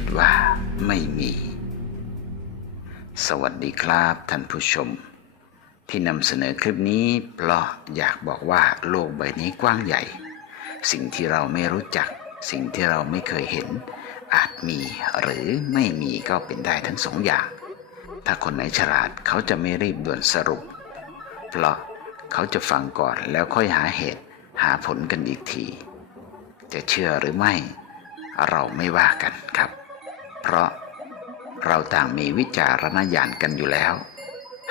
คิดว่าไม่มี สวัสดีครับท่านผู้ชม ที่นำเสนอคลิปนี้เพราะอยากบอกว่าโลกใบนี้กว้างใหญ่ สิ่งที่เราไม่รู้จัก สิ่งที่เราไม่เคยเห็น อาจมีหรือไม่มีก็เป็นได้ทั้งสองอย่าง ถ้าคนไหนฉลาดเขาจะไม่รีบด่วนสรุป เพราะเขาจะฟังก่อนแล้วค่อยหาเหตุหาผลกันอีกที จะเชื่อหรือไม่เราไม่ว่ากันครับ เพราะเราต่างมีวิจารณญาณกันอยู่แล้ว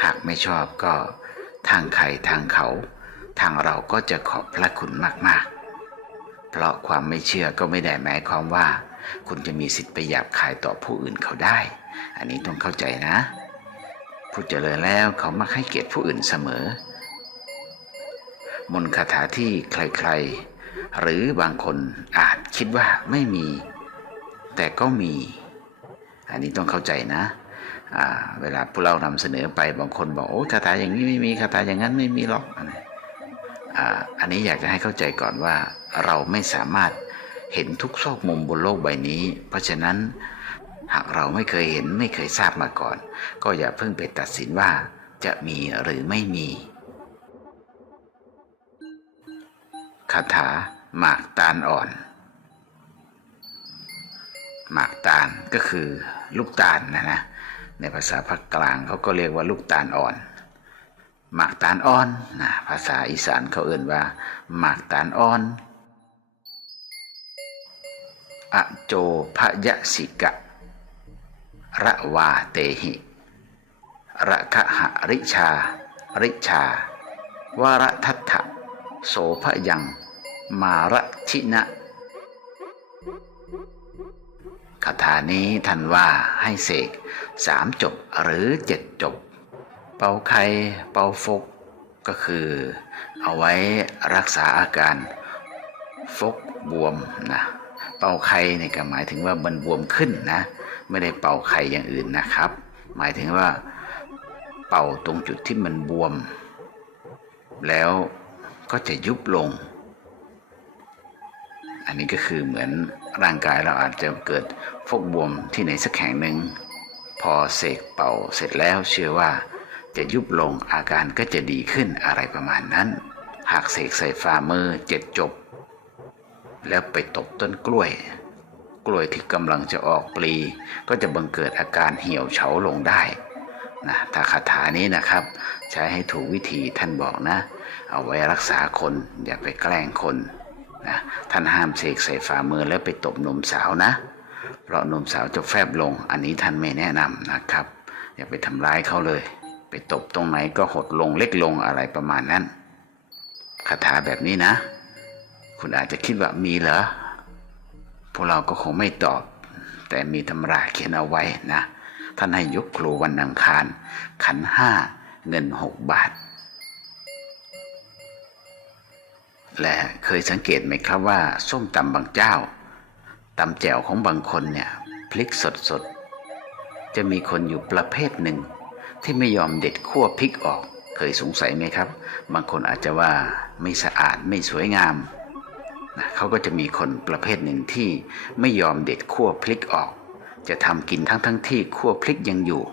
หากไม่ชอบก็ทางใครทางเขา ทางเราก็จะขอบพระคุณมาก ๆ เพราะความไม่เชื่อก็ไม่ได้หมายความว่า คุณจะมีสิทธิ์ไปหยาบคายต่อผู้อื่นเขาได้ อันนี้ต้องเข้าใจนะ ผู้เจริญแล้วเขามักให้เกียรติผู้อื่นเสมอ มนคาถาที่ใครๆ หรือบางคนอาจคิดว่าไม่มี แต่ก็มี อันนี้ต้องเข้าใจนะเวลาผู้เรานำเสนอไปบางคนบอกโอ้คาถาอย่างนี้ไม่มีคาถาอย่างนั้นไม่มีหรอกอันนี้อยากจะให้เข้าใจก่อนว่าเราไม่สามารถเห็นทุกซอกมุมบนโลกใบนี้ เพราะฉะนั้นหากเราไม่เคยเห็นไม่เคยทราบมาก่อน ก็อย่าเพิ่งไปตัดสินว่าจะมีหรือไม่มีคาถาหมากตาลอ่อน หมากตาลก็คือลูกตาลนะนะในภาษาภาคกลางเขาก็เรียกว่าลูกตาลอ่อน หมากตาลอ่อนนะภาษาอีสานเขาเอ่นว่า หมากตาลอ่อนอโจพยสิกะระวาเตหิระคะหะริชา ริชาวรทัตถะโสภยัง มารชินะ คาถานี้ท่านว่าให้เสกสามจบหรือเจ็ดจบ เป่าไข่เป่าฟกก็คือ เอาไว้รักษาอาการฟกบวมนะเป่าไข่เนี่ยก็หมายถึงว่ามันบวมขึ้นนะ ไม่ได้เป่าไข่อย่างอื่นนะครับ หมายถึงว่าเป่าตรงจุดที่มันบวม แล้วก็จะยุบลง อันนี้ก็คือเหมือน ร่างกายเราอาจจะเกิดฟกบวมที่ไหนสักแห่งหนึ่ง พอเสกเป่าเสร็จแล้วเชื่อว่า จะยุบลงอาการก็จะดีขึ้นอะไรประมาณนั้น หากเสกใส่ฝ่ามือเจ็ดจบ แล้วไปตบต้นกล้วย กล้วยที่กำลังจะออกปลี ก็จะบังเกิดอาการเหี่ยวเฉาลงได้นะถ้าคาถานี้นะครับ ใช้ให้ถูกวิธีท่านบอกนะ เอาไว้รักษาคนอย่าไปแกล้งคน นะท่านห้ามเสกใส่ฝ่ามือแล้วไปตบนมสาวนะ เพราะนมสาวจะแฟบลง อันนี้ท่านไม่แนะนำนะครับ อย่าไปทำร้ายเขาเลย ไปตบตรงไหนก็หดลงเล็กลงอะไรประมาณนั้นคาถาแบบนี้นะ คุณอาจจะคิดว่ามีเหรอพวกเราก็คงไม่ตอบ แต่มีตำราเขียนเอาไว้นะ ท่านให้ยกครูวันอังคาร ขันห้าเงินหกบาท และเคยสังเกตไหมครับว่า ส้มตำบางเจ้าตำแจ่วของบางคนเนี่ยพลิกสดสดๆจะมีคนอยู่ประเภทหนึ่ง ที่ไม่ยอมเด็ดขั้วพริกออก เคยสงสัยไหมครับ บางคนอาจจะว่าไม่สะอาดไม่สวยงามนะเขาก็จะมีคนประเภทหนึ่งที่ไม่ยอมเด็ดขั้วพริกออก จะทำกินทั้งทั้งที่ขั้วพริกยังอยู่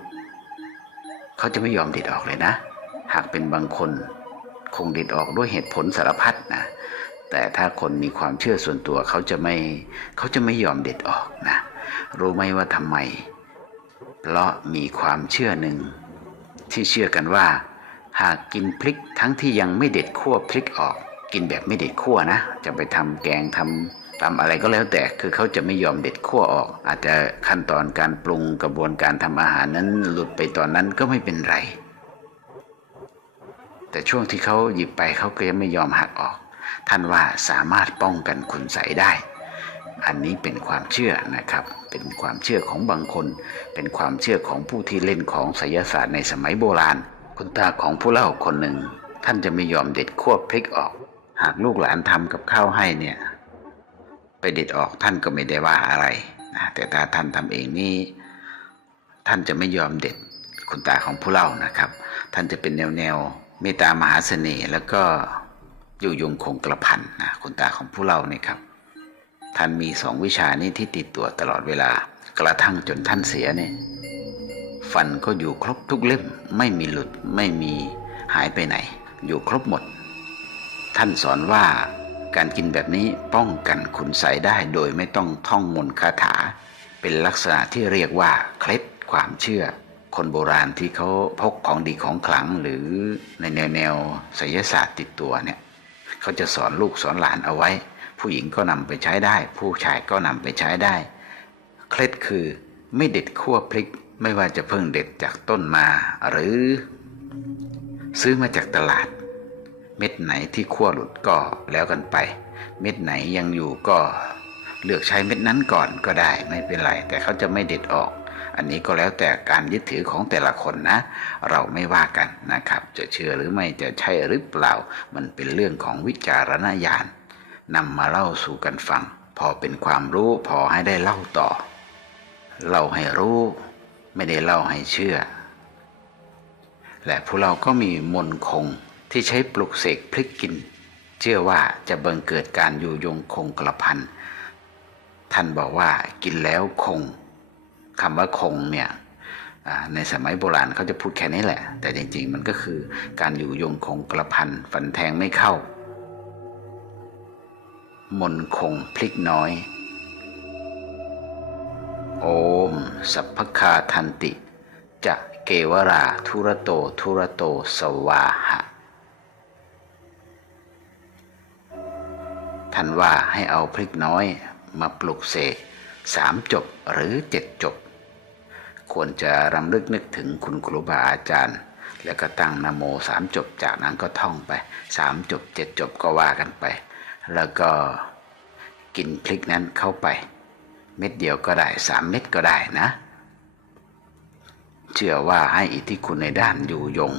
เขาจะไม่ยอมเด็ดออกเลยนะ หากเป็นบางคน คงเด็ดออกด้วยเหตุผลสารพัดนะแต่ถ้าคนมีความเชื่อส่วนตัวเขาจะไม่เขาจะไม่ยอมเด็ดออกนะรู้ไหมว่าทำไมเพราะมีความเชื่อหนึ่งที่เชื่อกันว่า หากกินพริกทั้งที่ยังไม่เด็ดขั้วพริกออก กินแบบไม่เด็ดขั้วนะ จะไปทำแกงทำตำอะไรก็แล้วแต่คือเขาจะไม่ยอมเด็ดขั้วออก อาจจะขั้นตอนการปรุงกระบวนการทำอาหารนั้นหลุดไปตอนนั้นก็ไม่เป็นไร แต่ช่วงที่เขาหยิบไปเขาก็ยังไม่ยอมหักออก ท่านว่าสามารถป้องกันคุณใสได้ อันนี้เป็นความเชื่อนะครับ เป็นความเชื่อของบางคน เป็นความเชื่อของผู้ที่เล่นของไสยศาสตร์ในสมัยโบราณ คุณตาของผู้เล่าคนหนึ่ง ท่านจะไม่ยอมเด็ดขั้วพริกออก หากลูกหลานทำกับข้าวให้เนี่ย ไปเด็ดออกท่านก็ไม่ได้ว่าอะไรนะแต่ถ้าท่านทำเองนี่ท่านจะไม่ยอมเด็ดคุณตาของผู้เล่านะครับ ท่านจะเป็นแนวแนว เมตตามหาเสน่ห์แล้วก็อยู่ยงคงกระพันนะคุณตาของผู้เล่าเนี่ยครับ ท่านมีสองวิชานี้ที่ติดตัวตลอดเวลากระทั่งจนท่านเสียเนี่ยฟันก็อยู่ครบทุกเล่มไม่มีหลุดไม่มีหายไปไหน อยู่ครบหมด ท่านสอนว่าการกินแบบนี้ป้องกันขุนใสได้โดยไม่ต้องท่องมนต์คาถา เป็นลักษณะที่เรียกว่าเคล็ดความเชื่อ คนโบราณที่เขาพกของดีของขลังหรือในแนวแนวไสยศาสตร์ติดตัวเนี่ยเขาจะสอนลูกสอนหลานเอาไว้ ผู้หญิงก็นำไปใช้ได้ ผู้ชายก็นำไปใช้ได้ เคล็ดคือไม่เด็ดขั้วพริกไม่ว่าจะเพิ่งเด็ดจากต้นมา หรือ ซื้อมาจากตลาด เม็ดไหนที่ขั้วหลุดก็แล้วกันไป เม็ดไหนยังอยู่ก็เลือกใช้เม็ดนั้นก่อนก็ได้ไม่เป็นไร แต่เขาจะไม่เด็ดออก อันนี้ก็แล้วแต่การยึดถือของแต่ละคนนะ เราไม่ว่ากันนะครับ จะเชื่อหรือไม่จะใช่หรือเปล่า มันเป็นเรื่องของวิจารณญาณนำมาเล่าสู่กันฟัง พอเป็นความรู้พอให้ได้เล่าต่อ เล่าให้รู้ ไม่ได้เล่าให้เชื่อ และพวกเราก็มีมนคงที่ใช้ปลุกเสกพลิกกิน เชื่อว่าจะบังเกิดการอยู่ยงคงกระพันท่านบอกว่ากินแล้วคง คำว่าคงเนี่ยในสมัยโบราณเขาจะพูดแค่นี้แหละ แต่จริงๆมันก็คือการอยู่ยงคงกระพันฟันแทงไม่เข้า มนคงพลิกน้อย โอม สัพพคาทันติ จะเกวราทุระโตทุระโตสวาหะท่านว่าให้เอาพริกน้อยมาปลุกเสกสามจบหรือเจ็ดจบ ควรจะรำลึกนึกถึงคุณครูบาอาจารย์ แล้วก็ตั้งนโมสามจบจากนั้นก็ท่องไปสามจบเจ็ดจบก็ว่ากันไป แล้วก็กินพริกนั้นเข้าไป เม็ดเดียวก็ได้สามเม็ดก็ได้นะ เชื่อว่าให้อิทธิคุณในด้านอยู่ยง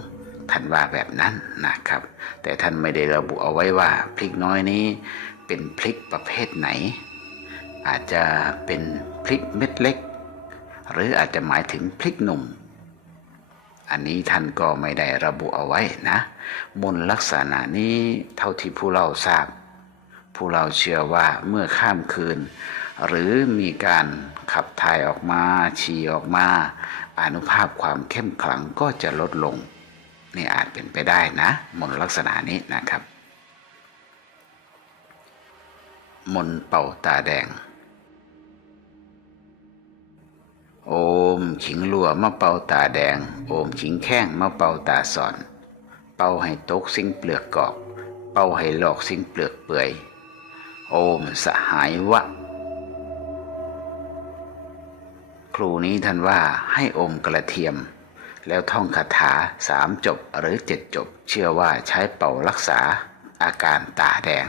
ท่านว่าแบบนั้นนะครับ แต่ท่านไม่ได้ระบุเอาไว้ว่าพริกน้อยนี้เป็นพริกประเภทไหน อาจจะเป็นพริกเม็ดเล็ก หรืออาจจะหมายถึงพริกหนุ่ม อันนี้ท่านก็ไม่ได้ระบุเอาไว้นะ มนลักษณะนี้เท่าที่ผู้เราทราบ ผู้เราเชื่อว่าเมื่อข้ามคืน หรือมีการขับถ่ายออกมาฉี่ออกมา อนุภาพความเข้มขลังก็จะลดลง นี่อาจเป็นไปได้นะ มนลักษณะนี้นะครับ มนเป่าตาแดง โอมขิงลัวมะเป่าตาแดง โอมขิงแข้งมะเป่าตาสอน เป่าให้ตกสิ่งเปลือกกอก เป่าให้หลอกสิ่งเปลือกเปื่อย โอมสหายวะ ครูนี้ท่านว่าให้อมกระเทียม แล้วท่องคาถาสามจบหรือเจ็ดจบ เชื่อว่าใช้เป่ารักษาอาการตาแดง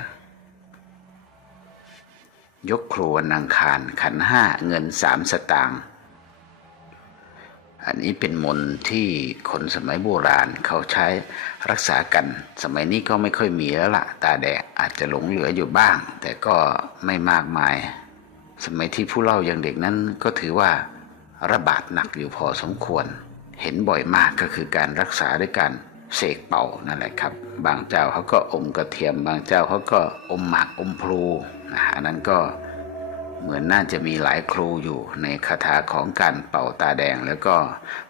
ยกครูวันอังคารขันห้าเงินสามสตางค์ อันนี้เป็นมนต์ที่คนสมัยโบราณเขาใช้รักษากัน สมัยนี้ก็ไม่ค่อยมีแล้วละตาแดงอาจจะหลงเหลืออยู่บ้าง แต่ก็ไม่มากมาย สมัยที่ผู้เล่าอย่างเด็กนั้นก็ถือว่าระบาดหนักอยู่พอสมควร เห็นบ่อยมากก็คือการรักษาด้วยการเสกเป่านั่นแหละครับ บางเจ้าเขาก็อมกระเทียม บางเจ้าเขาก็อมหมากอมพลูนะอันนั้นก็ เหมือนน่าจะมีหลายครูอยู่ในคาถาของการเป่าตาแดง แล้วก็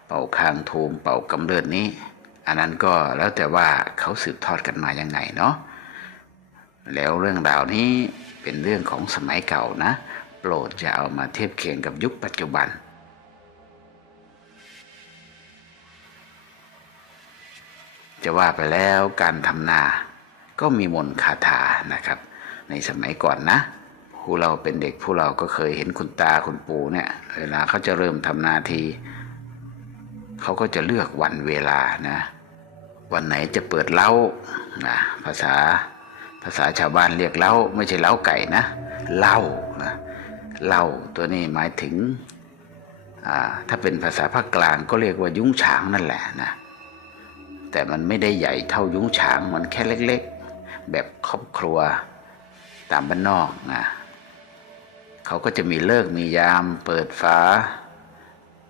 เป่าคางทูมเป่ากำเริดนี้ อันนั้นก็แล้วแต่ว่าเขาสืบทอดกันมายังไงเนาะแล้วเรื่องราวนี้เป็นเรื่องของสมัยเก่านะ โปรดจะเอามาเทียบเคียงกับยุคปัจจุบันจะว่าไปแล้วการทำนาก็มีมนต์คาถานะครับ ในสมัยก่อนนะ ผู้เราเป็นเด็กผู้เราก็เคยเห็นคุณตาคุณปู่เนี่ยเวลาเขาจะเริ่มทำนาที เขาก็จะเลือกวันเวลานะ วันไหนจะเปิดเล้านะภาษาภาษาชาวบ้านเรียกเล้าไม่ใช่เล้าไก่นะเล้านะเล้าตัวนี้หมายถึงอ่าถ้าเป็นภาษาภาคกลางก็เรียกว่ายุ้งฉางนั่นแหละนะแต่มันไม่ได้ใหญ่เท่ายุ้งฉางมันแค่เล็ก ๆ แบบครอบครัวตามบ้านนอกนะ เขาก็จะมีเลิกมียามเปิดฝา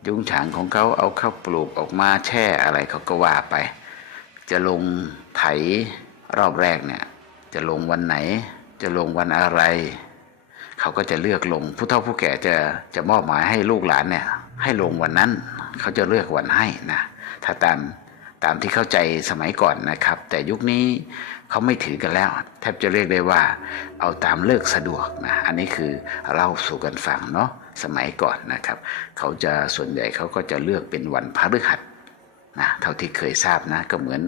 ยุ้งฉางของเขาเอาเข้าวปลูกออกมาแช่อะไรเขาก็ว่าไป จะลงไถรอบแรกเนี่ย จะลงวันไหน จะลงวันอะไร เขาก็จะเลือกลง ผู้เฒ่าผู้แก่จะจะมอบหมายให้ลูกหลานเนี่ย ให้ลงวันนั้น เขาจะเลือกวันให้นะถ้าตามตามที่เข้าใจสมัยก่อนนะครับ แต่ยุคนี้ เขาไม่ถือกันแล้ว แทบจะเรียกได้ว่า เอาตามเลิกสะดวกนะอันนี้คือเล่าสู่กันฟังเนาะสมัยก่อนนะครับ เขาจะส่วนใหญ่เขาก็จะเลือกเป็นวันพฤหัสนะเท่าที่เคยทราบนะก็เหมือน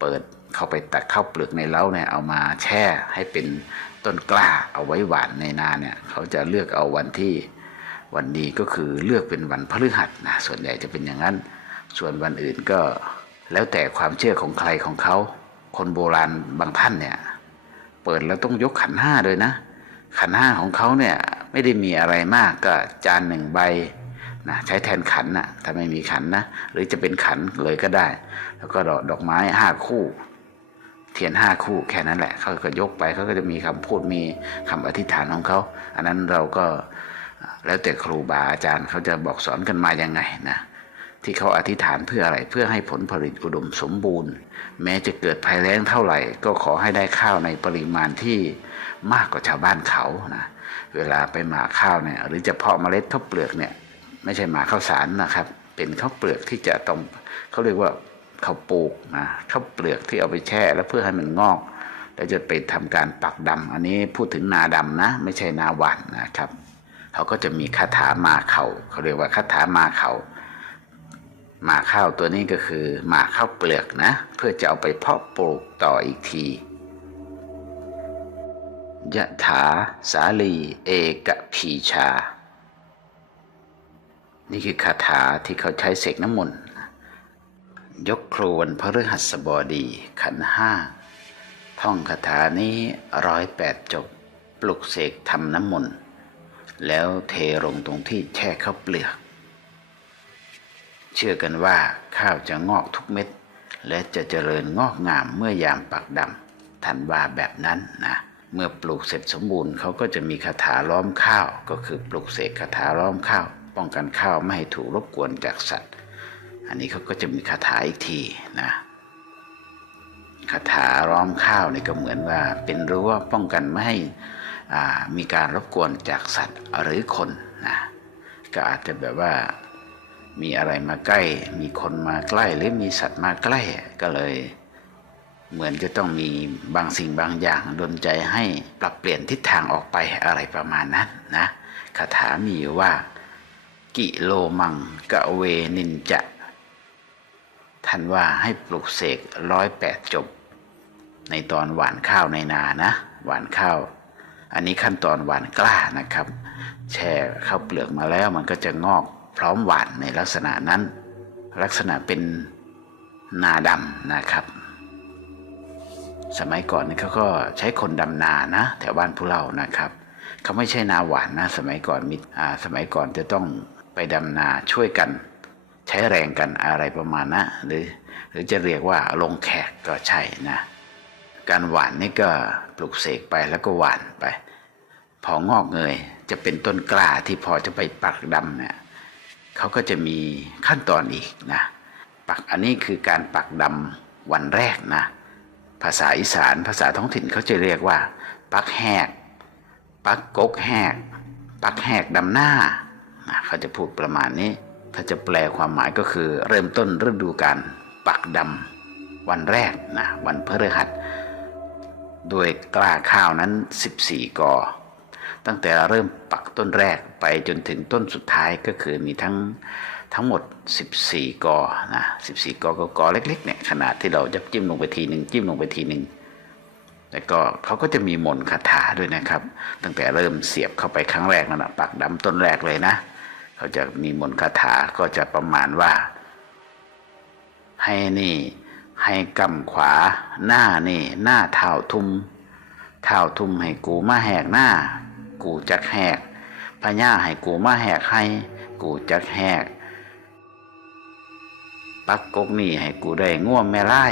เปิดเข้าไปตักข้าวเปลือกในเล้าเนี่ยเอามาแช่ให้เป็นต้นกล้าเอาไว้หวานในนาเนี่ยเขาจะเลือกเอาวันที่วันดีก็คือเลือกเป็นวันพฤหัสนะส่วนใหญ่จะเป็นอย่างนั้น ส่วนวันอื่นก็แล้วแต่ความเชื่อของใครของเขา คนโบราณบางท่านเนี่ย เปิดแล้วต้องยกขันห้าเลยนะ ขันห้าของเขาเนี่ยไม่ได้มีอะไรมากก็จานหนึ่งใบนะใช้แทนขันนะถ้าไม่มีขันนะ หรือจะเป็นขันเลยก็ได้ แล้วก็ดอกดอกไม้ห้าคู่ เทียนห้าคู่แค่นั้นแหละเขาก็ยกไปเขาก็จะมีคำพูดมีคำอธิษฐานของเขา อันนั้นเราก็แล้วแต่ครูบาอาจารย์เขาจะบอกสอนกันมาอยังไงนะ ที่เขาอธิษฐานเพื่ออะไรเพื่อให้ผลผลิตอุดมสมบูรณ์ แม้จะเกิดภัยแล้งเท่าไหร่ ก็ขอให้ได้ข้าวในปริมาณที่มากกว่าชาวบ้านเขานะเวลาไปหมาข้าวเนี่ยหรือจะเพาะเมล็ดข้าวเปลือกเนี่ยไม่ใช่หมาข้าวสารนะครับ เป็นข้าวเปลือกที่จะต้องเขาเรียกว่าข้าวปลูกนะข้าวเปลือกที่เอาไปแช่แล้วเพื่อให้มันงอกแล้วจะไปทำการปักดำอันนี้พูดถึงนาดำนะ ไม่ใช่นาหวานนะครับเขาก็จะมีคาถามาเขาเขาเรียกว่าคาถามาเขา หมาข้าวตัวนี้ก็คือหมาข้าวเปลือกนะ เพื่อจะเอาไปเพาะปลูกต่ออีกทียะถาสาลีเอกพีชา นี่คือคาถาที่เขาใช้เสกน้ำมนต์ยกครูวันพฤหัสบดีขันห้า ท่องคาถานี้ร้อยแปดจบ ปลุกเสกทำน้ำมนต์ แล้วเทลงตรงที่แช่ข้าวเปลือก เชื่อกันว่าข้าวจะงอกทุกเม็ด และจะเจริญงอกงามเมื่อยามปักดำท่านว่าแบบนั้นนะเมื่อปลูกเสร็จสมบูรณ์เขาก็จะมีคาถาล้อมข้าว ก็คือปลูกเสกคาถาล้อมข้าว ป้องกันข้าวไม่ให้ถูกรบกวนจากสัตว์ อันนี้เขาก็จะมีคาถาอีกทีนะคาถาล้อมข้าวนี่ก็เหมือนว่าเป็นรั้วป้องกันไม่ให้มีการรบกวนจากสัตว์หรือคนนะก็อาจจะแบบว่า มีอะไรมาใกล้ มีคนมาใกล้ หรือมีสัตว์มาใกล้ก็เลย เหมือนจะต้องมีบางสิ่งบางอย่างดลใจให้ปรับเปลี่ยนทิศทางออกไปอะไรประมาณนั้นนะคาถามีอยู่ว่า กิโลมังกะเวนินจะท่านว่าให้ปลูกเสกร้อยแปดจบ ในตอนหวานข้าวในนานะ หวานข้าว อันนี้ขั้นตอนหวานกล้านะครับ แช่ข้าวเปลือกมาแล้วมันก็จะงอก พร้อมหวานในลักษณะนั้น ลักษณะเป็นนาดำนะครับ สมัยก่อนนี่เขาก็ใช้คนดำนานะแถวบ้านผู้เล่านะครับเขาไม่ใช่นาหวานนะสมัยก่อนมิอ่าสมัยก่อนจะต้องไปดำนาช่วยกัน ใช้แรงกันอะไรประมาณนะหรือ หรือจะเรียกว่าลงแขกก็ใช่นะการหวานนี่ก็ปลูกเสกไปแล้วก็หวานไป พองอกเงยจะเป็นต้นกล้าที่พอจะไปปักดำเนี่ย เขาก็จะมีขั้นตอนอีกนะปักอันนี้คือการปักดำวันแรกนะ ภาษาอีสานภาษาท้องถิ่นเขาจะเรียกว่า ปักแหก ปักกกแหก ปักแหกดำหน้านะเขาจะพูดประมาณนี้ ถ้าจะแปลความหมายก็คือ เริ่มต้นฤดูการปักดำวันแรกนะวันพฤหัส โดยกล้าข้าวนั้น 14กอ ตั้งแต่เริ่มปักต้นแรกไปจนถึงต้นสุดท้ายก็คือมีทั้งทั้งหมด 14 กอนะ14 กอก็กอเล็กๆเนี่ยขนาดที่เราจะจิ้มลงไปทีหนึ่งจิ้มลงไปทีหนึ่งแล้วก็เขาก็จะมีมนคาถาด้วยนะครับ ตั้งแต่เริ่มเสียบเข้าไปครั้งแรกนั่นนะปักดำต้นแรกเลยนะเขาจะมีมนคาถาก็จะประมาณว่า ให้นี่ให้กำขวาหน้านี่ หน้าเท้าทุมเท้าทุมให้กูมาแหกหน้า กูจักแหกพญาให้กูมาแหกให้ กูจักแหก ปักกกนี่ให้กูได้ง่วมแม่ไล่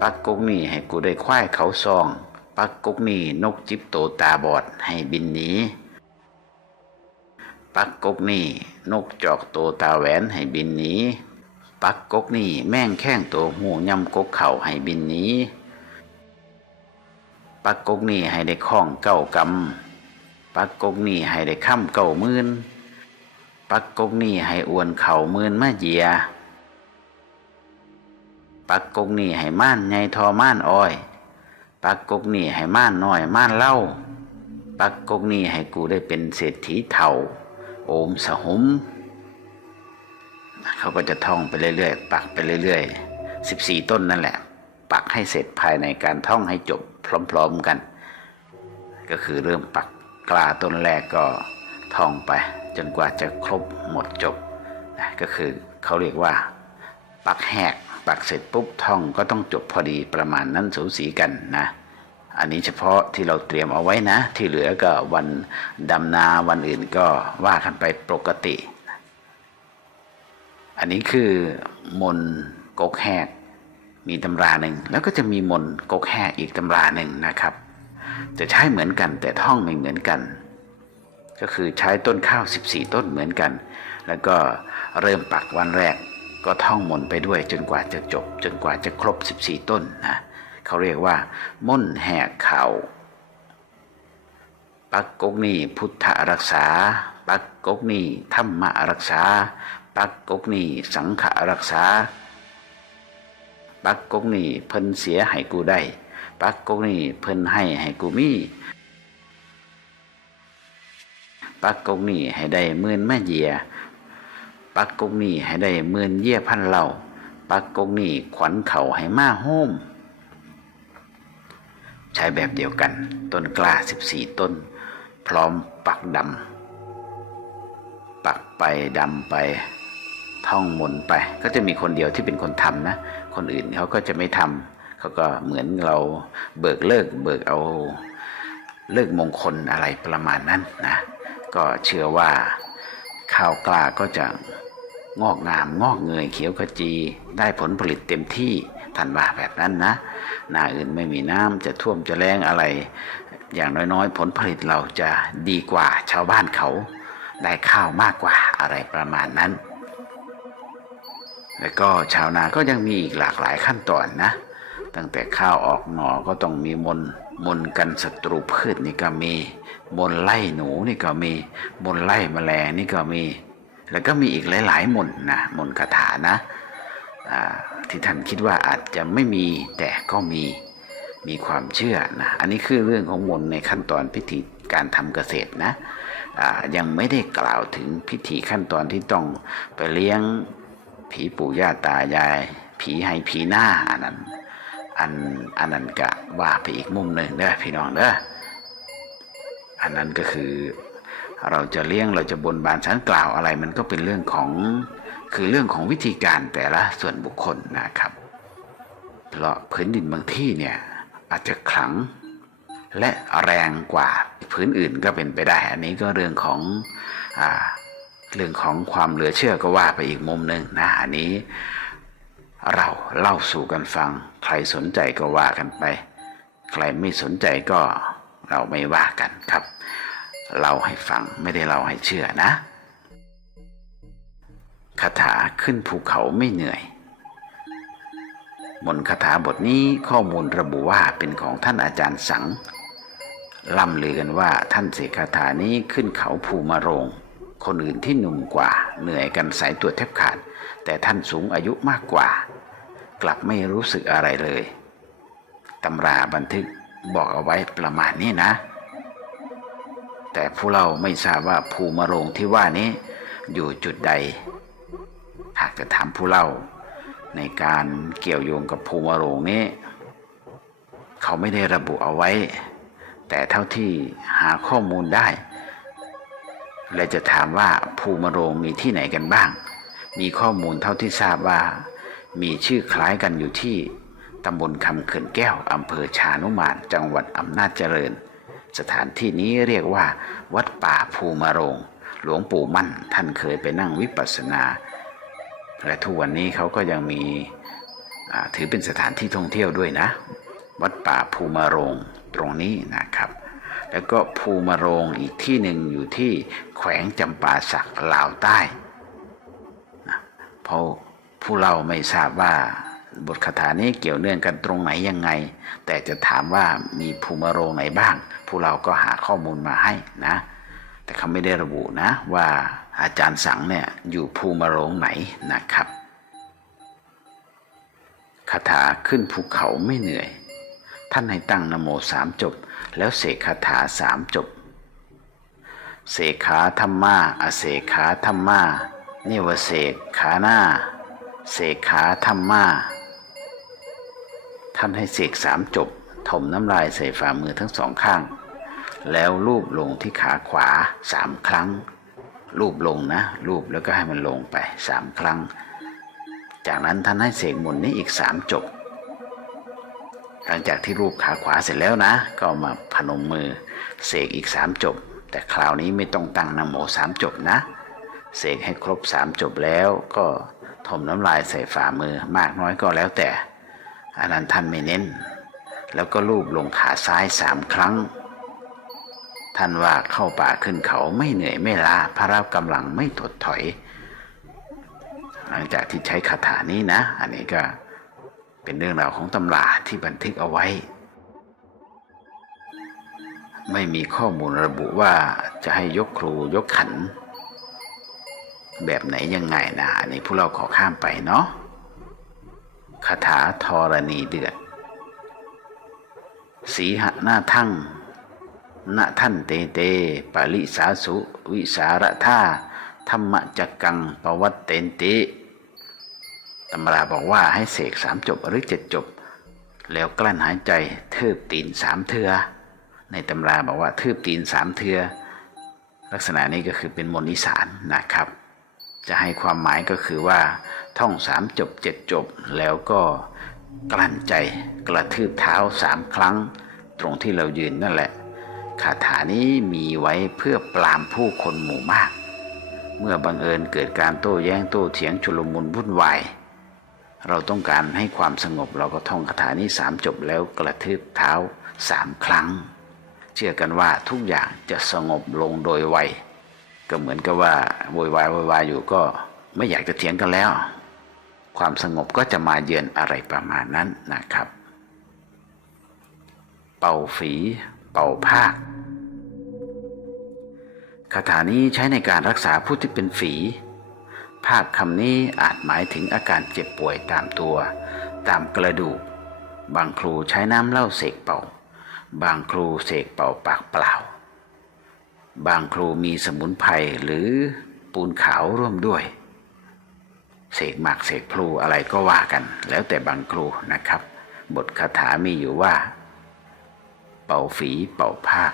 ปักกกนี่ให้กูได้ควายเขาซอง ปักกกนี่นกจิบโตตาบอดให้บินหนีปักกกนี่นกจอกโตตาแหวนให้บินหนีปักกกนี่แม่งแข้งตัวหูยำกกเข่าให้บินหนีปักกกนี่ให้ได้ข้องเก้ากำ ปักกกนี่ให้ได้ค่ำเก่ามื่นปักกกนี่ให้อวนเข่ามื่นมาเยียปักกกนี่ให้ม่านใหญ่ทอม่านอ้อย ปักกกนี่ให้ม่านน้อยม่านเล่า ปักกกนี่ให้กูได้เป็นเศรษฐีเถ่า โอมสหุมเขาก็จะท่องไปเรื่อยๆ ปักไปเรื่อยๆ14ต้นนั่นแหละ ปักให้เสร็จภายในการท่องให้จบพร้อม ๆกัน ก็คือเริ่มปัก กล้าต้นแรกก็ท่องไป จนกว่าจะครบหมดจบนะก็คือเขาเรียกว่า ปักแหกปักเสร็จปุ๊บท่องก็ต้องจบพอดีประมาณนั้นสูสีกันนะอันนี้เฉพาะที่เราเตรียมเอาไว้นะ ที่เหลือก็วันดำนาวันอื่นก็ว่ากันไปปกติ อันนี้คือมนกกแหกมีตำราหนึ่งแล้วก็จะมีมนกกแหกอีกตำราหนึ่งนะครับ จะใช้เหมือนกันแต่ท่องไม่เหมือนกัน ก็คือใช้ต้นข้าว 14 ต้นเหมือนกัน แล้วก็เริ่มปักวันแรก ก็ท่องมนต์ไปด้วยจนกว่าจะจบ จนกว่าจะครบ 14 ต้นนะเขาเรียกว่ามนต์แหกเขาปักกกนี่พุทธรักษา ปักกกนี่ธรรมรักษา ปักกกนี่สังขรักษา ปักกกนี่เพิ่นเสียให้กูได้ ปักกกนี่เพิ่นให้ให้กูมีปักกกนี่ให้ได้หมื่นแม่เยียปักกกนี่ให้ได้หมื่นเยี่ยพันเหล่าปักกกนี่ขวัญเข่าให้มาโฮมใช้แบบเดียวกัน ต้นกล้า14ต้น พร้อมปักดำปักไปดำไปท่องมนไป ก็จะมีคนเดียวที่เป็นคนทำนะ คนอื่นเขาก็จะไม่ทำ เขาก็เหมือนเราเบิกเลิกเบิกเอาเลิกมงคลอะไรประมาณนั้นนะก็เชื่อว่าข้าวกล้าก็จะงอกงามงอกเงยเขียวขจี ได้ผลผลิตเต็มที่ท่านว่าแบบนั้นนะนาอื่นไม่มีน้ำจะท่วมจะแรงอะไร อย่างน้อยๆ ผลผลิตเราจะดีกว่าชาวบ้านเขาได้ข้าวมากกว่าอะไรประมาณนั้น แล้วก็ชาวนาก็ยังมีอีกหลากหลายขั้นตอนนะ ตั้งแต่ข้าวออกหน่อก็ต้องมีมนมนกันศัตรูพืชนี่ก็มี มนไล่หนูนี่ก็มี มนไล่แมลงนี่ก็มี แล้วก็มีอีกหลาย ๆ มนนะมนคาถานะที่ท่านคิดว่าอาจจะไม่มีแต่ก็มีมีความเชื่อนะอันนี้คือเรื่องของมนในขั้นตอนพิธีการทำเกษตรนะยังไม่ได้กล่าวถึงพิธีขั้นตอนที่ต้องไปเลี้ยงผีปู่ย่าตายาย ผีให้ผีหน้าอันนั้น อันอันนั้นกะว่าไปอีกมุมหนึ่งเด้อพี่น้องเด้ออันนั้นก็คือเราจะเลี้ยงเราจะบนบานชั้นกล่าวอะไร มันก็เป็นเรื่องของคือเรื่องของวิธีการแต่ละส่วนบุคคลนะครับ เพราะพื้นดินบางที่เนี่ยอาจจะขลังและแรงกว่าพื้นอื่นก็เป็นไปได้ อันนี้ก็เรื่องของอเรื่องของความเหลือเชื่อก็ว่าไปอีกมุมหนึ่งนะอันนี้ เราเล่าสู่กันฟัง ใครสนใจก็ว่ากันไป ใครไม่สนใจก็เราไม่ว่ากันครับเล่าให้ฟังไม่ได้เล่าให้เชื่อนะคาถาขึ้นภูเขาไม่เหนื่อย มนต์คาถาบทนี้ข้อมูลระบุว่าเป็นของท่านอาจารย์สังล่ำลือกันว่าท่านเสกคาถานี้ขึ้นเขาภูมาโรง คนอื่นที่หนุ่มกว่า เหนื่อยกันสายตัวแทบขาด แต่ท่านสูงอายุมากกว่า กลับไม่รู้สึกอะไรเลยตำราบันทึกบอกเอาไว้ประมาณนี้นะ แต่ผู้เราไม่ทราบว่าภูมาโรงที่ว่านี้อยู่จุดใด หากจะถามผู้เล่า ในการเกี่ยวโยงกับภูมาโรงนี้ เขาไม่ได้ระบุเอาไว้ แต่เท่าที่หาข้อมูลได้และจะถามว่าภูมาโรงมีที่ไหนกันบ้าง มีข้อมูลเท่าที่ทราบว่า มีชื่อคล้ายกันอยู่ที่ตำบลคำเขื่อนแก้วอำเภอชานุมานจังหวัดอำนาจเจริญ สถานที่นี้เรียกว่า วัดป่าภูมาโรง หลวงปู่มั่นท่านเคยไปนั่งวิปัสสนา และทุกวันนี้เขาก็ยังมีถือเป็นสถานที่ท่องเที่ยวด้วยนะ วัดป่าภูมาโรงตรงนี้นะครับ แล้วก็ภูมาโรงอีกที่หนึ่งอยู่ที่แขวงจำปาสักลาวใต้นะเพราะ ผู้เราไม่ทราบว่าบทคาถานี้เกี่ยวเนื่องกันตรงไหนยังไง แต่จะถามว่ามีภูมาโรงไหนบ้าง ผู้เราก็หาข้อมูลมาให้นะ แต่เขาไม่ได้ระบุนะว่าอาจารย์สังเนี่ยอยู่ภูมิโรงไหนนะครับคาถาขึ้นภูเขาไม่เหนื่อย ท่านให้ตั้งนโมสามจบ แล้วเสกคาถาสามจบ เสกขาธรรมาอเสกขาธรรมาเนวเสกขาหน้า เสกขาธรรมาท่านให้เสกสามจบ ถมน้ำลายใส่ฝ่ามือทั้งสองข้าง แล้วลูบลงที่ขาขวาสามครั้ง ลูบลงนะ ลูบแล้วก็ให้มันลงไปสามครั้ง จากนั้นท่านให้เสกมนนี้อีกสามจบ หลังจากที่รูปขาขวาเสร็จแล้วนะ ก็มาพนมมือ เสกอีกสามจบ แต่คราวนี้ไม่ต้องตั้งนโมสามจบนะ เสกให้ครบสามจบแล้วก็ ถมน้ำลายใส่ฝ่ามือมากน้อยก็แล้วแต่อันนั้นท่านไม่เน้น แล้วก็ลูบลงขาซ้ายสามครั้ง ท่านว่าเข้าป่าขึ้นเขาไม่เหนื่อยไม่ล้าพระรับกำลังไม่ถดถอย หลังจากที่ใช้คาถานี้นะ อันนี้ก็เป็นเรื่องราวของตำราที่บันทึกเอาไว้ ไม่มีข้อมูลระบุว่าจะให้ยกครูยกขัน แบบไหนยังไงนะอันนี้พวกเราขอข้ามไปเนาะคาถาธรณีเดือดสีหหน้าทั่งณท่านเตเตปาลิสาสุ วิสารธาธรรมจักกังปวัตเตนติตำราบอกว่าให้เสกสามจบหรือเจ็ดจบ แล้วกลั้นหายใจเทิบตีนสามเทือ ในตำราบอกว่าเทิบตีนสามเทือ ลักษณะนี้ก็คือเป็นมนต์อีสานนะครับ จะให้ความหมายก็คือว่า ท่องสามจบเจ็ดจบ แล้วก็กลั้นใจกระทืบเท้าสามครั้ง ตรงที่เรายืนนั่นแหละคาถานี้มีไว้เพื่อปรามผู้คนหมู่มาก เมื่อบังเอิญเกิดการโต้แย้งโต้เถียงชุลมุนวุ่นวาย เราต้องการให้ความสงบเราก็ท่องคาถานี้สามจบแล้วกระทืบเท้าสามครั้ง เชื่อกันว่าทุกอย่างจะสงบลงโดยไว ก็เหมือนกับว่าโวยวายโวยวายอยู่ก็ไม่อยากจะเถียงกันแล้ว ความสงบก็จะมาเยือนอะไรประมาณนั้นนะครับ เป่าฝี เป่าภาคคาถานี้ใช้ในการรักษาผู้ที่เป็นฝี ภาคคำนี้อาจหมายถึงอาการเจ็บป่วยตามตัว ตามกระดูก บางครูใช้น้ำเหล้าเสกเป่า บางครูเสกเป่าปากเปล่า บางครูมีสมุนไพรหรือปูนขาวร่วมด้วย เสกหมากเสกพลูอะไรก็ว่ากัน แล้วแต่บางครูนะครับ บทคาถามีอยู่ว่า เป่าฝีเป่าภาค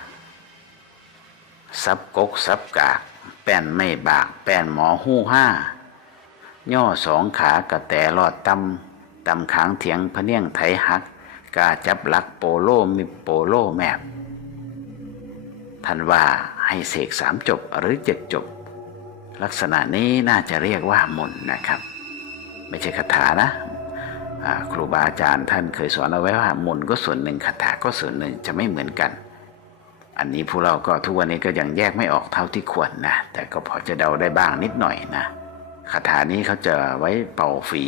ซับกกซับกาก แป้นไม่บาก แป้นหมอหู้ห้า ย่อสองขากระแตรอดตำตำขางเถียงพะเนียงไถหัก กาจับลักโปโลมิโปโลแมบท่านว่า ให้เสกสามจบหรือเจ็ดจบ ลักษณะนี้น่าจะเรียกว่ามนนะครับ ไม่ใช่คาถานะครูบาอาจารย์ท่านเคยสอนเอาไว้ว่ามนก็ส่วนหนึ่งคาถาก็ส่วนหนึ่งจะไม่เหมือนกัน อันนี้พวกเราก็ทุกวันนี้ก็ยังแยกไม่ออกเท่าที่ควรนะแต่ก็พอจะเดาได้บ้างนิดหน่อยนะคาถานี้เขาจะไว้เป่าฝี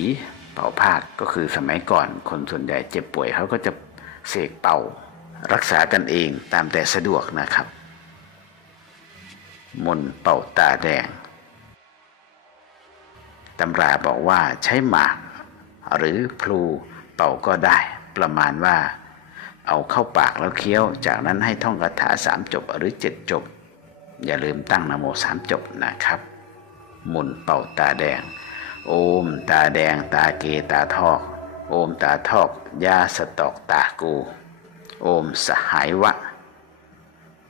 เป่าพาดก็คือสมัยก่อน คนส่วนใหญ่เจ็บป่วยเขาก็จะเสกเป่า รักษากันเองตามแต่สะดวกนะครับ มนเป่าตาแดง ตำราบอกว่าใช้หมาก หรือพลูเป่าก็ได้ ประมาณว่า เอาเข้าปากแล้วเคี้ยว จากนั้นให้ท่องคาถาสามจบหรือเจ็ดจบ อย่าลืมตั้งนโมสามจบนะครับมุนเป่าตาแดง โอมตาแดงตาเกตาทอก โอมตาทอกยาสตอกตากู โอมสหายวะ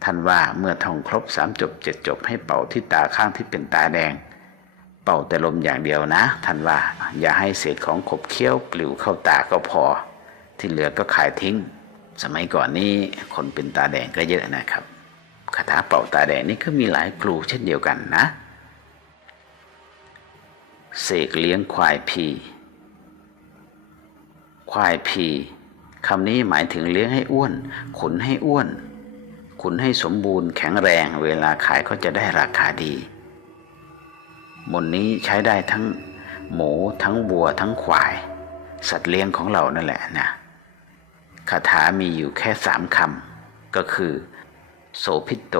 ท่านว่าเมื่อท่องครบสามจบเจ็ดจบให้เป่าที่ตาข้างที่เป็นตาแดง เป่าแต่ลมอย่างเดียวนะ ท่านว่าอย่าให้เศษของขบเคี้ยวปลิวเข้าตาก็พอ ที่เหลือก็ขายทิ้ง สมัยก่อนนี้คนเป็นตาแดงก็เยอะนะครับคาถาเป่าตาแดงนี่ก็มีหลายครูเช่นเดียวกันนะเสกเลี้ยงควายพีควายพีคำนี้หมายถึงเลี้ยงให้อ้วน ขุนให้อ้วน ขุนให้สมบูรณ์แข็งแรงเวลาขายก็จะได้ราคาดีมนนี้ใช้ได้ทั้งหมูทั้งวัวทั้งควาย สัตว์เลี้ยงของเรานั่นแหละนะคาถามีอยู่แค่สามคำก็คือ โสพิตโต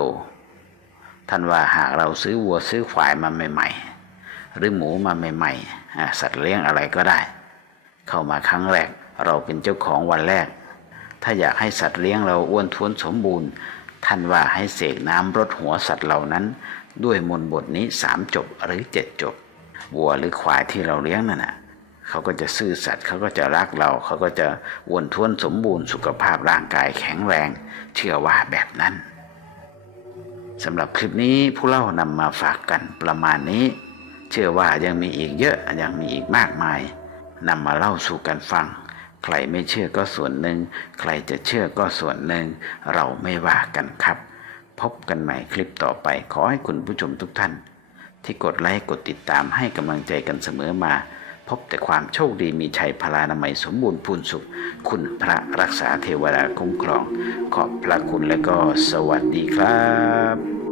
ท่านว่าหากเราซื้อวัวซื้อควายมาใหม่ ๆ หรือหมูมาใหม่ๆสัตว์เลี้ยงอะไรก็ได้ เข้ามาครั้งแรกเราเป็นเจ้าของวันแรก ถ้าอยากให้สัตว์เลี้ยงเราอ้วนท้วนสมบูรณ์ ท่านว่าให้เสกน้ำรดหัวสัตว์เหล่านั้น ด้วยมนต์บทนี้สามจบหรือเจ็ดจบ วัวหรือควายที่เราเลี้ยงนั่นน่ะเขาก็จะซื่อสัตย์เขาก็จะรักเรา เขาก็จะวนท้วนสมบูรณ์สุขภาพร่างกายแข็งแรง เชื่อว่าแบบนั้นสำหรับคลิปนี้ผู้เล่านำมาฝากกันประมาณนี้ เชื่อว่ายังมีอีกเยอะยังมีอีกมากมายนำมาเล่าสู่กันฟัง ใครไม่เชื่อก็ส่วนหนึ่ง ใครจะเชื่อก็ส่วนหนึ่ง เราไม่ว่ากันครับ พบกันใหม่คลิปต่อไป ขอให้คุณผู้ชมทุกท่าน ที่กดไลค์กดติดตามให้กำลังใจกันเสมอมา พบแต่ความโชคดีมีชัยพลานามัยสมบูรณ์พูนสุข คุณพระรักษาเทวดาคุ้มครอง ขอบพระคุณและก็สวัสดีครับ